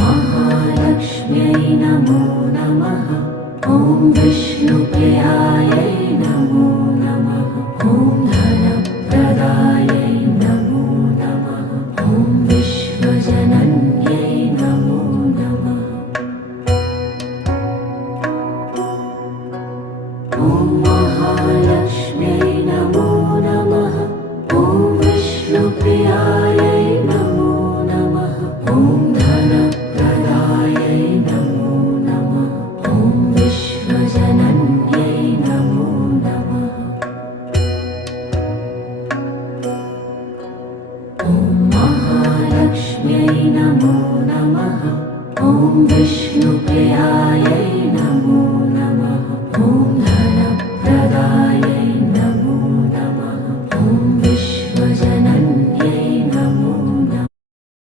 महालक्ष्म्यै नमो नमः। ॐ विष्णुप्रियायै नमो नमः। ॐ धनप्रदायै नमो नमः। ॐ विश्वजनन्यै नमो नमः। ॐ महालक्ष्म्यै नमो नमः। ॐ विष्णुप्रियायै नमो नमः। ॐ धनप्रदायै नमो नमः। ॐ विश्वजनन्यै नमो नमः। ॐ महालक्ष्म्यै नमो नमः। ॐ विष्णु